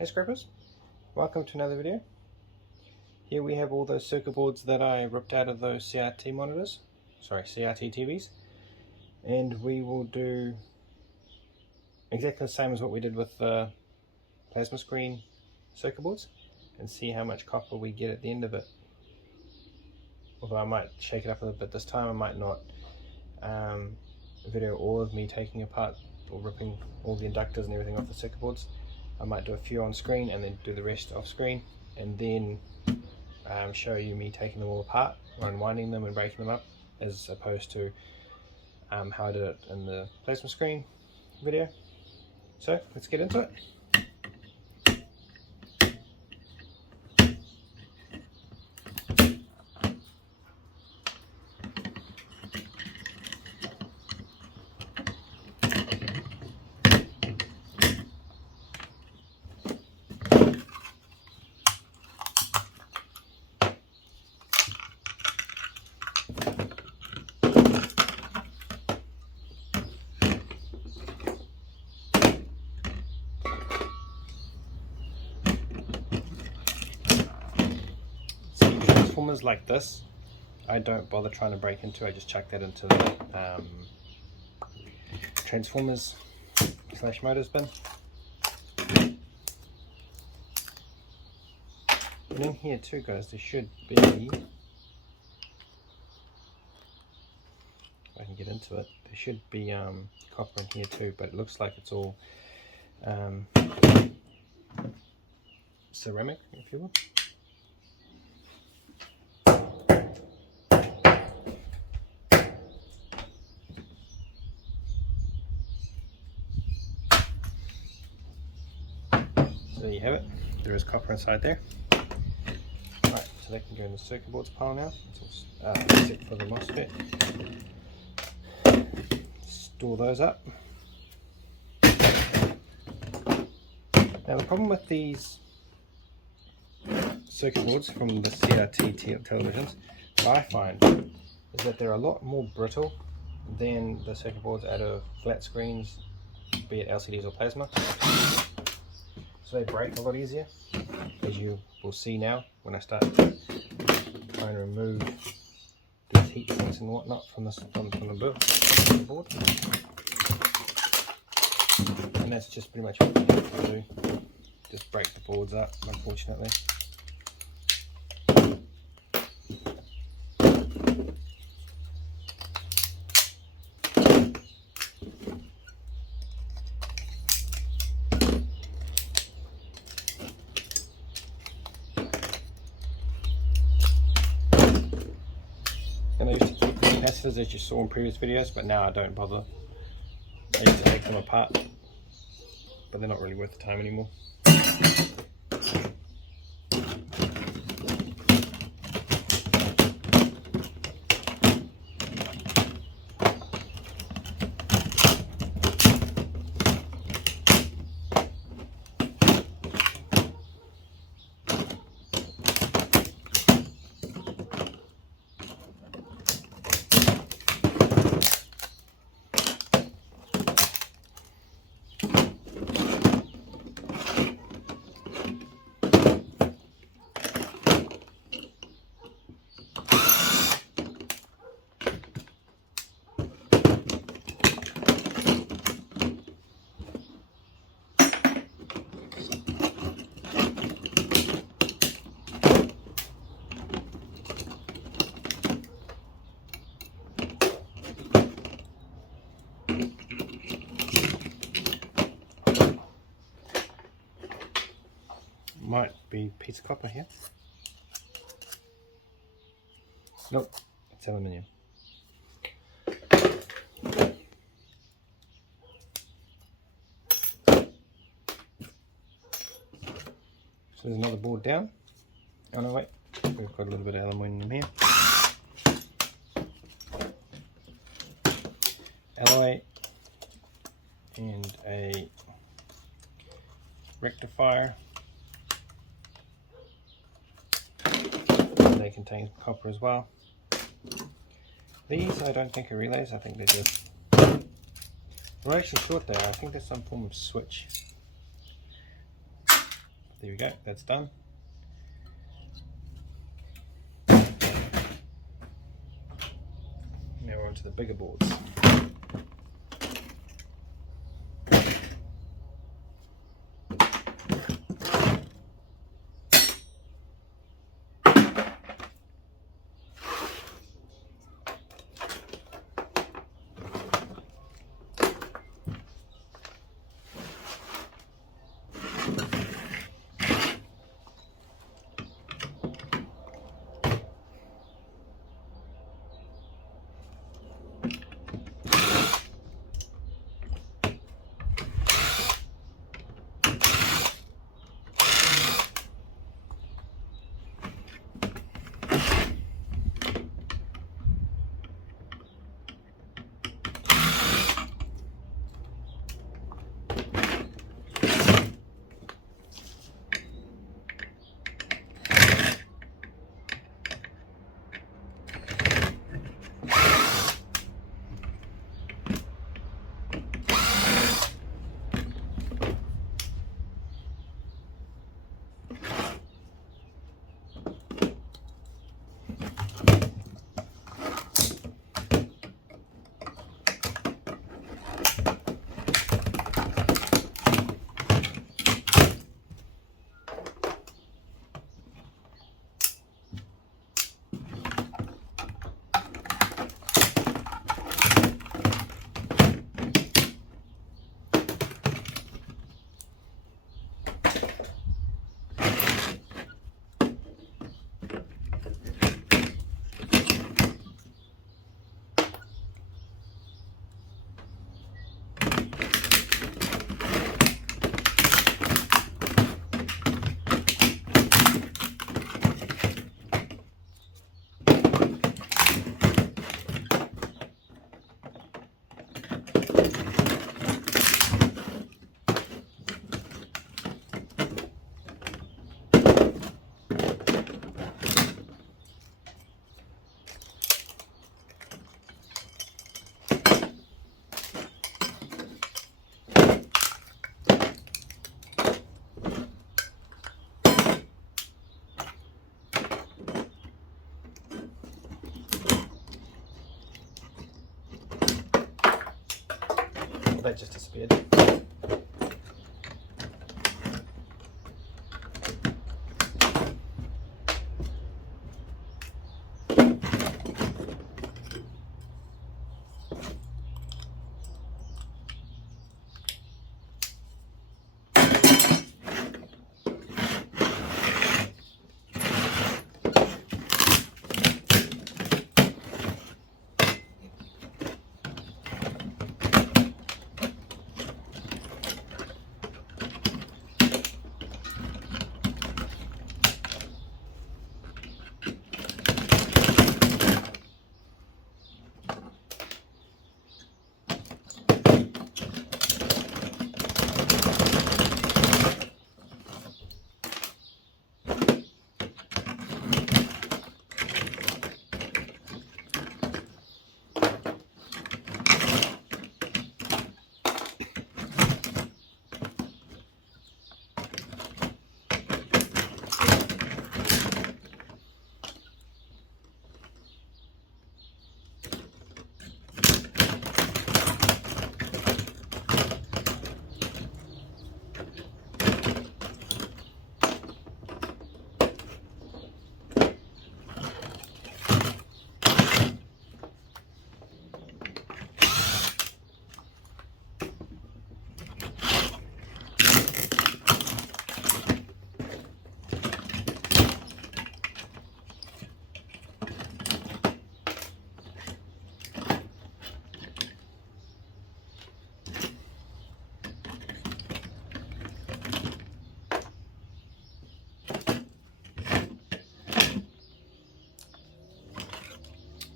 Hey scrappers, welcome to another video. Here we have all those circuit boards that I ripped out of those CRT TVs, and we will do exactly the same as what we did with the plasma screen circuit boards and see how much copper we get at the end of it. Although I might shake it up a little bit this time, I might not video all of me taking apart or ripping all the inductors and everything off the circuit boards. I might do a few on screen and then do the rest off screen, and then show you me taking them all apart or unwinding them and breaking them up, as opposed to how I did it in the plasma screen video. So let's get into it. Transformers like this, I don't bother trying to break into. I just chuck that into the transformers / motors bin. And in here too, guys, there should be, if I can get into it, there should be copper in here too, but it looks like it's all ceramic, if you will. So there you have it, there is copper inside there. Right, so that can go in the circuit boards pile now. It's all set for the MOSFET. Store those up. Now the problem with these circuit boards from the CRT televisions, what I find is that they're a lot more brittle than the circuit boards out of flat screens, be it LCDs or plasma. So they break a lot easier, as you will see now when I start trying to remove these heat sinks and whatnot from the board. And that's just pretty much what you have to do, just break the boards up, unfortunately. And I used to keep the capacitors as you saw in previous videos, but now I don't bother. I used to take them apart, but they're not really worth the time anymore. Might be a piece of copper here. Nope, it's aluminium. So there's another board down. Oh no, wait, we've got a little bit of aluminium here. Alloy and a rectifier. They contain copper as well. These I don't think are relays, I think they're just, I'm not actually sure what they are. I think they're some form of switch. There we go, that's done. Now we're on to the bigger boards. That just disappeared.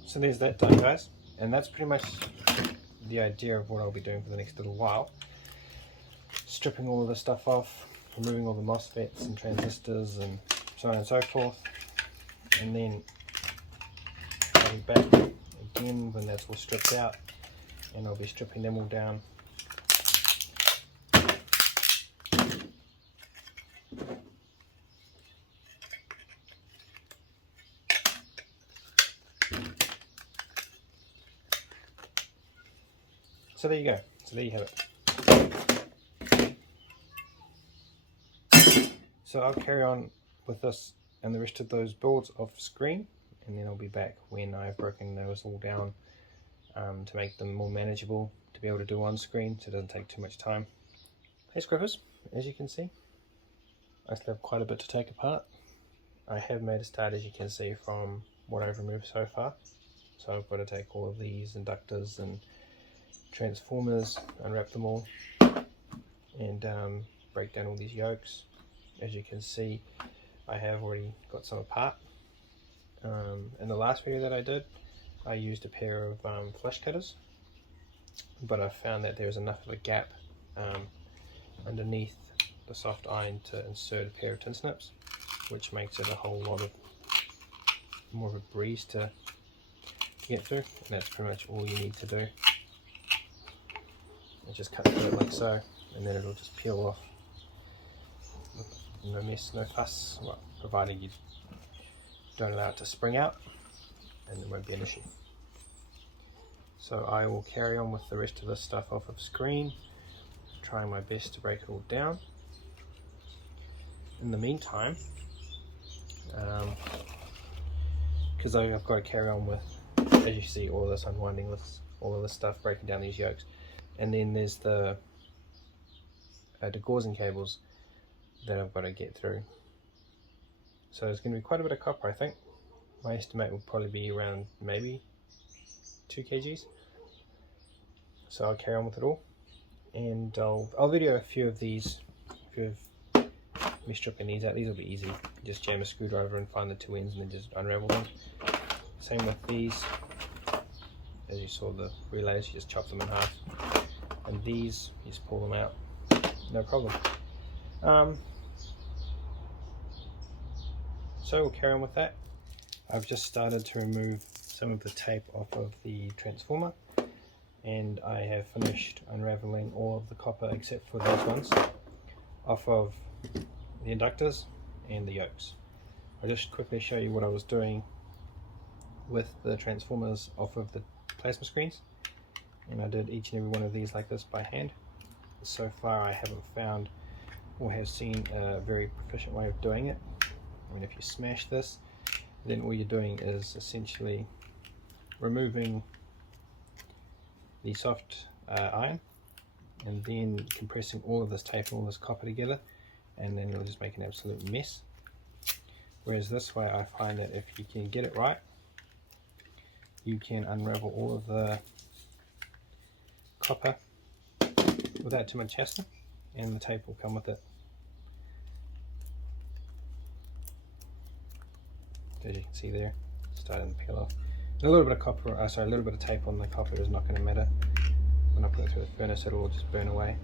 So there's that done, guys, and that's pretty much the idea of what I'll be doing for the next little while. Stripping all of the stuff off, removing all the MOSFETs and transistors and so on and so forth, and then coming back again when that's all stripped out, and I'll be stripping them all down. So there you go. So there you have it. So I'll carry on with this and the rest of those boards off screen, and then I'll be back when I've broken those all down to make them more manageable to be able to do on screen, so it doesn't take too much time. Hey Scruffers, as you can see, I still have quite a bit to take apart. I have made a start, as you can see, from what I've removed so far. So I've got to take all of these inductors and transformers, unwrap them all, and break down all these yokes. As you can see, I have already got some apart. In the last video that I did, I used a pair of flash cutters, but I found that there's enough of a gap underneath the soft iron to insert a pair of tin snips, which makes it a whole lot of more of a breeze to get through, and that's pretty much all you need to do. You just cut through it like so, and then it'll just peel off. No mess, no fuss, well, provided you don't allow it to spring out, and it won't be an issue. So I will carry on with the rest of this stuff off of screen, trying my best to break it all down. In the meantime, because I've got to carry on with, as you see, all of this unwinding, with all of this stuff, breaking down these yokes, and then there's the Degaussing cables that I've got to get through. So there's going to be quite a bit of copper, I think. My estimate will probably be around maybe 2 kgs. So I'll carry on with it all, and I'll video a few of these. If you've me stripping these out, these will be easy. Just jam a screwdriver and find the two ends and then just unravel them. Same with these. As you saw the relays, you just chop them in half. And these, you just pull them out. No problem. So we'll carry on with that. I've just started to remove some of the tape off of the transformer, and I have finished unraveling all of the copper except for those ones off of the inductors and the yokes. I'll just quickly show you what I was doing with the transformers off of the plasma screens, and I did each and every one of these like this by hand. So far I haven't found or have seen a very proficient way of doing it. I mean, if you smash this, then all you're doing is essentially removing the soft iron and then compressing all of this tape and all this copper together, and then you'll just make an absolute mess. Whereas this way, I find that if you can get it right, you can unravel all of the copper without too much hassle, and the tape will come with it. As you can see there, starting to peel off. And a little bit of copper, a little bit of tape on the copper is not going to matter. When I put it through the furnace, it will just burn away.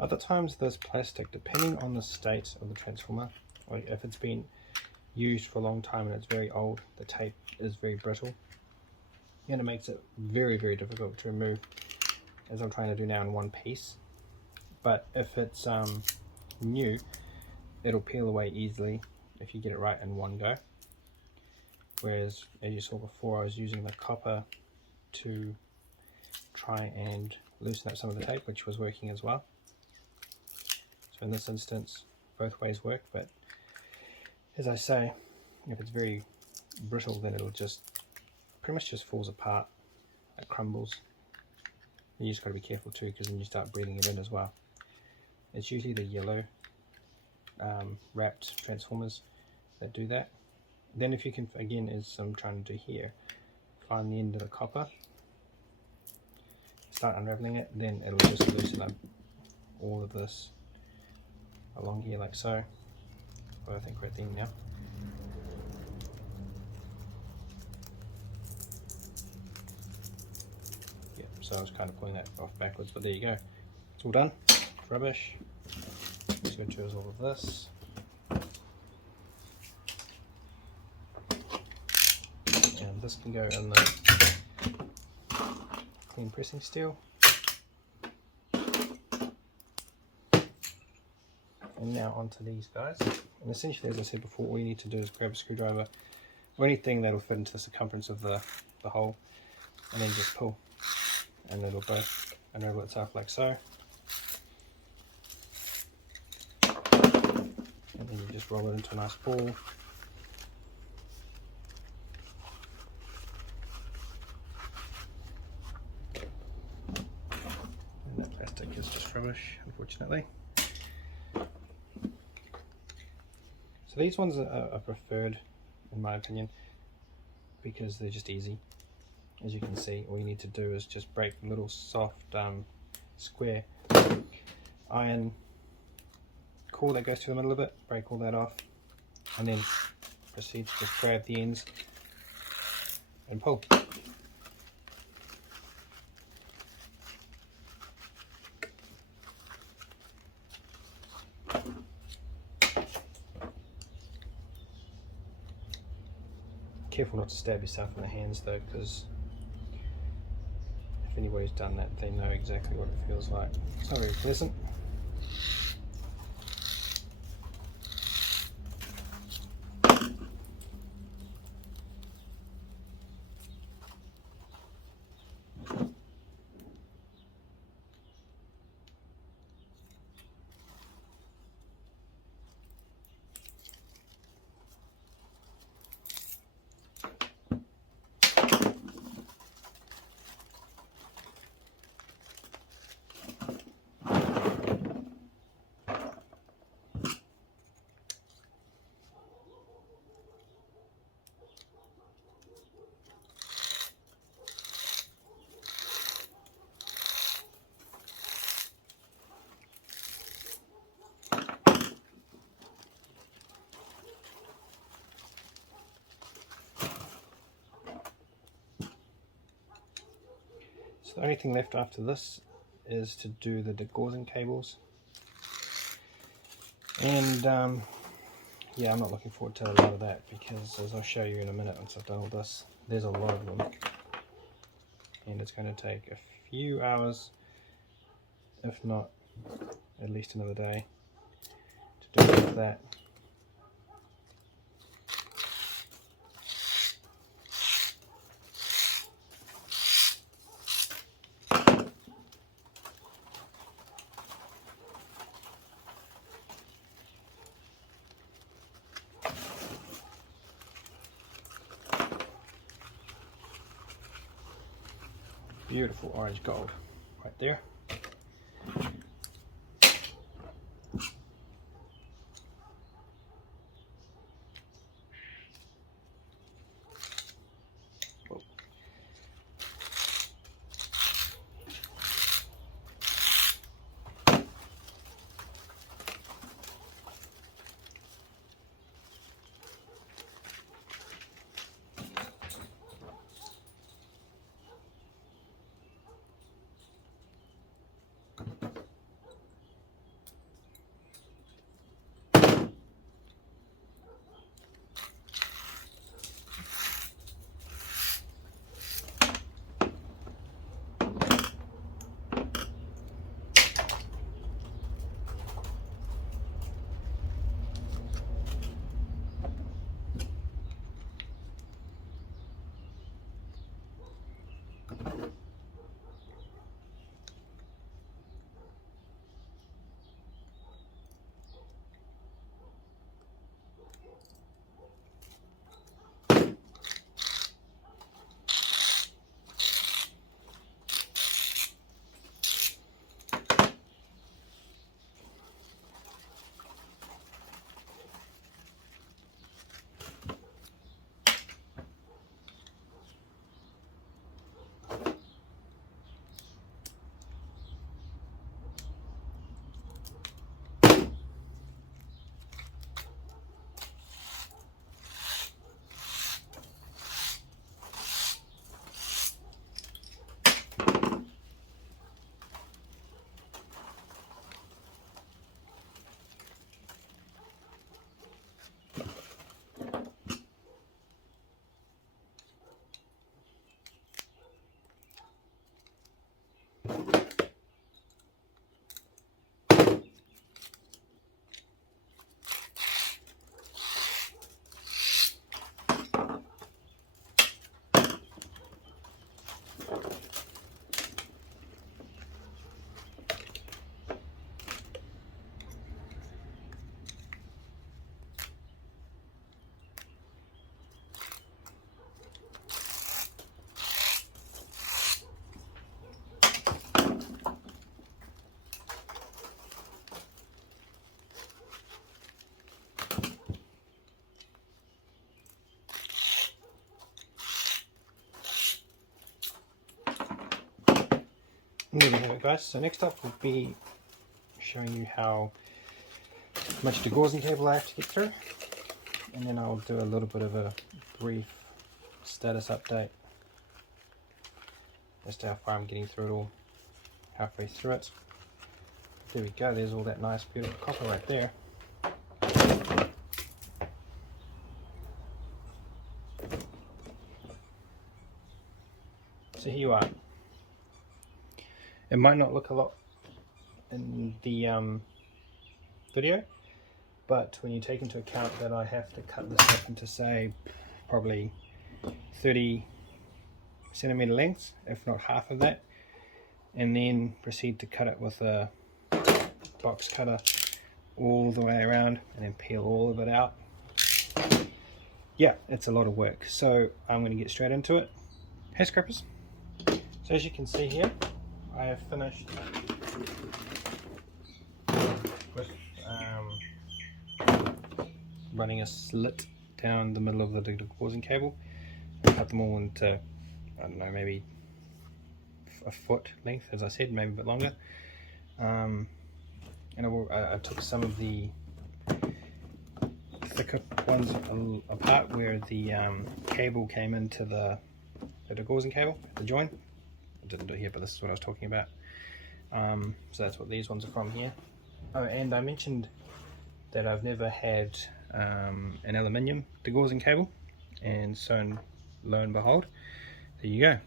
Other times this plastic, depending on the state of the transformer, like if it's been used for a long time and it's very old, the tape is very brittle and it makes it very, very difficult to remove, as I'm trying to do now in one piece. But if it's new, it'll peel away easily if you get it right in one go. Whereas, as you saw before, I was using the copper to try and loosen up some of the tape, which was working as well. So in this instance, both ways work, but as I say, if it's very brittle, then it'll just pretty much just falls apart, it crumbles. You just got to be careful too, because then you start breathing it in as well. It's usually the yellow wrapped transformers that do that. Then if you can, again, as I'm trying to do here, find the end of the copper, start unraveling it, then it'll just loosen up all of this along here like so. Well, I think right there now. Yeah, so I was kind of pulling that off backwards, but there you go. It's all done. Rubbish. Let's go choose all of this. And this can go in the clean pressing steel. And now onto these guys. And essentially, as I said before, all you need to do is grab a screwdriver or anything that'll fit into the circumference of the hole, and then just pull, and it'll both unravel itself like so. And then you just roll it into a nice ball. And that plastic is just rubbish, unfortunately. So these ones are preferred, in my opinion, because they're just easy. As you can see, all you need to do is just break a little soft square iron core that goes through the middle of it, break all that off, and then proceed to just grab the ends and pull. Careful not to stab yourself in the hands though, because if anybody's done that, they know exactly what it feels like. It's not very pleasant. So the only thing left after this is to do the Degaussing cables, and yeah, I'm not looking forward to a lot of that, because as I'll show you in a minute once I've done all this, there's a lot of them, and it's going to take a few hours, if not at least another day, to do all of that. Beautiful orange gold right there. Whoa. And there we have it, guys. So next up will be showing you how much degaussing cable I have to get through, and then I'll do a little bit of a brief status update as to how far I'm getting through it all, halfway through it. There we go, there's all that nice beautiful copper right there. So here you are. It might not look a lot in the video, but when you take into account that I have to cut this up into, say, probably 30 centimeter lengths, if not half of that, and then proceed to cut it with a box cutter all the way around and then peel all of it out. Yeah, it's a lot of work, so I'm going to get straight into it. Hey scrappers, so as you can see here, I have finished with running a slit down the middle of the degaussing cable. I cut them all into, I don't know, maybe a foot length, as I said, maybe a bit longer. And I took some of the thicker ones apart where the cable came into the degaussing cable, the join. I didn't do it here, but this is what I was talking about. So that's what these ones are from here. Oh, and I mentioned that I've never had an aluminium degaussing cable, and so lo and behold, there you go.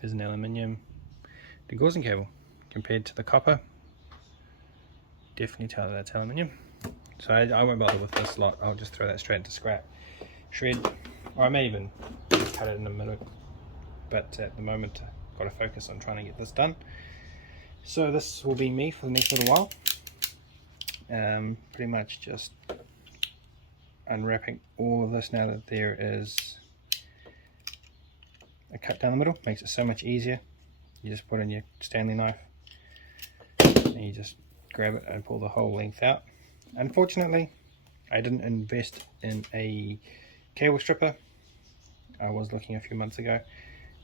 There's an aluminium degaussing cable compared to the copper. Definitely tell that that's aluminium. So I won't bother with this lot. I'll just throw that straight into scrap, shred, or I may even cut it in a minute. But at the moment, I've got to focus on trying to get this done. So this will be me for the next little while. Pretty much just unwrapping all of this now that there is a cut down the middle. Makes it so much easier. You just put in your Stanley knife and you just grab it and pull the whole length out. Unfortunately, I didn't invest in a cable stripper. I was looking a few months ago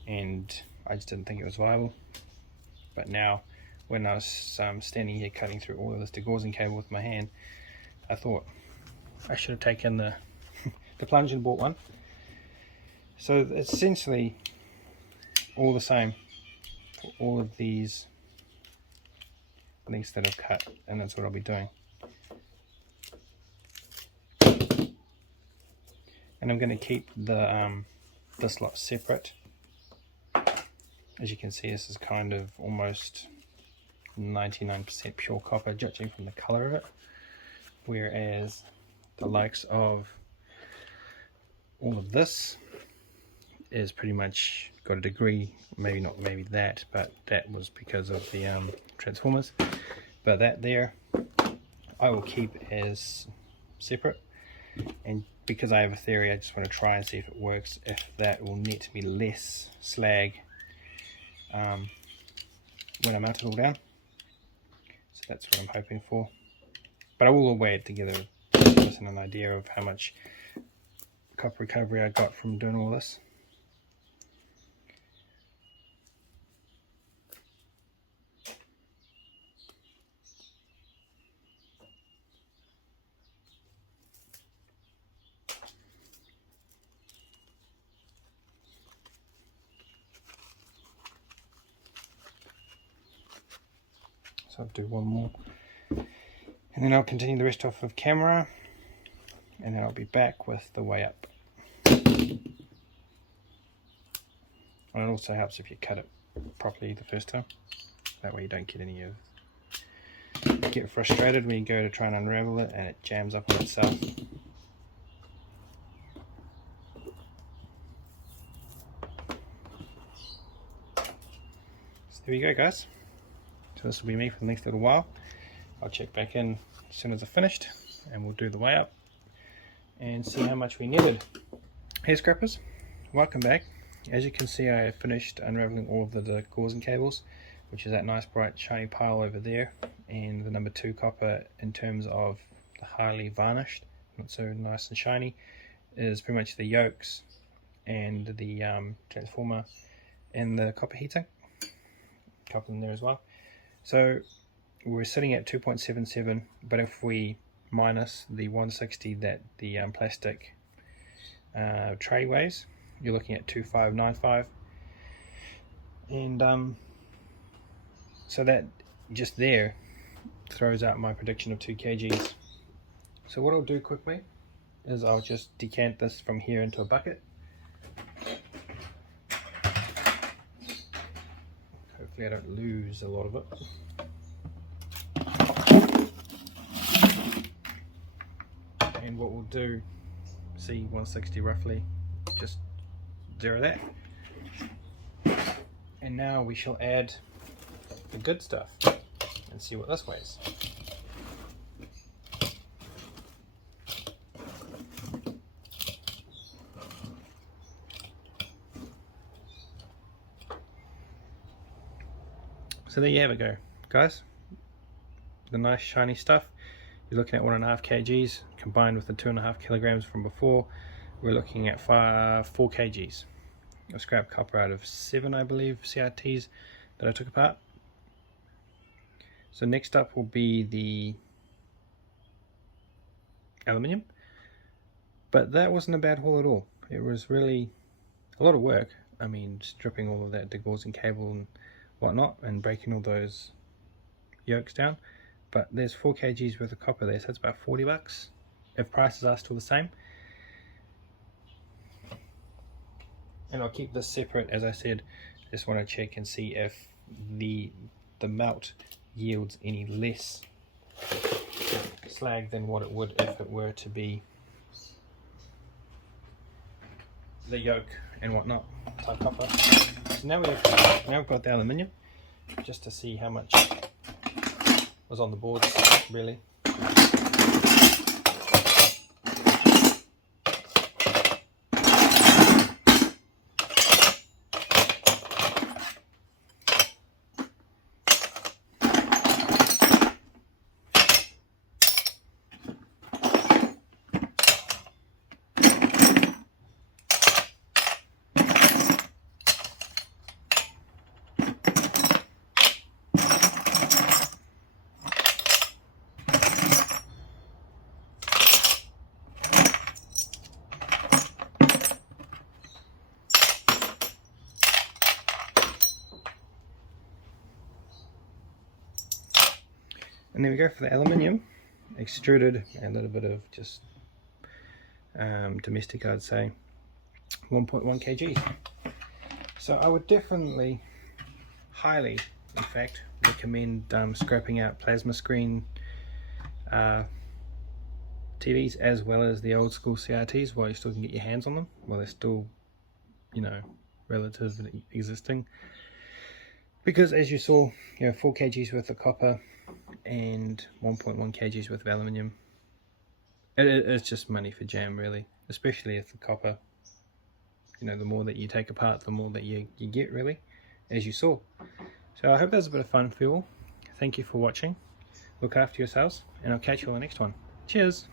and I just didn't think it was viable. But now, when I was standing here cutting through all of this degaussing cable with my hand, I thought I should have taken the the plunge and bought one. So it's essentially all the same for all of these lengths that I've cut, and that's what I'll be doing. And I'm going to keep the this lot separate. As you can see, this is kind of almost 99% pure copper, judging from the color of it, whereas the likes of all of this is pretty much got a degree, maybe not maybe that, but that was because of the transformers. But that there I will keep as separate, and because I have a theory, I just want to try and see if it works, if that will net me less slag when I mount it all down. So that's what I'm hoping for. But I will weigh it together to give us an idea of how much copper recovery I got from doing all this. So I'll do one more, and then I'll continue the rest off of camera, and then I'll be back with the way up. And it also helps if you cut it properly the first time. That way you don't get any of, get frustrated when you go to try and unravel it and it jams up on itself. So there you go, guys. So this will be me for the next little while. I'll check back in as soon as I've finished, and we'll do the weigh up and see how much we netted. Hey scrappers, welcome back. As you can see, I have finished unraveling all of the degaussing cables, which is that nice bright shiny pile over there, and the number 2 copper in terms of the highly varnished, not so nice and shiny, is pretty much the Yokes and the transformer and the copper heatsink. couple in there as well. So we're sitting at 2.77, but if we minus the 160 that the plastic tray weighs, you're looking at 2595, and so that just there throws out my prediction of 2 kgs. So what I'll do quickly is I'll just decant this from here into a bucket. Hopefully I don't lose a lot of it. And what we'll do, see 160 roughly, just zero that. And now we shall add the good stuff and see what this weighs. So there you have it, go guys, the nice shiny stuff. You're looking at 1.5 kgs combined with the 2.5 kilograms from before. We're looking at 4 kgs of scrap copper out of 7, I believe, CRTs that I took apart. So next up will be the aluminium, but that wasn't a bad haul at all. It was really a lot of work. I mean, stripping all of that Degaussing cable and whatnot and breaking all those yokes down, but there's 4 kgs worth of copper there, so it's about 40 bucks if prices are still the same. And I'll keep this separate, as I said. Just want to check and see if the melt yields any less slag than what it would if it were to be the yoke and whatnot type copper. So now we've got the aluminium, just to see how much was on the boards really. And then we go for the aluminium, extruded, a little bit of just domestic, I'd say, 1.1 kgs. So I would definitely, highly, in fact, recommend scrapping out plasma screen TVs as well as the old school CRTs while you still can get your hands on them, while they're still, you know, relatively existing. Because as you saw, 4 kgs worth of copper and 1.1 kgs worth of aluminium. It's just money for jam, really, especially if the copper, the more that you take apart, the more that you get, really, as you saw. So I hope that was a bit of fun for you all. Thank you for watching. Look after yourselves, and I'll catch you on the next one. Cheers!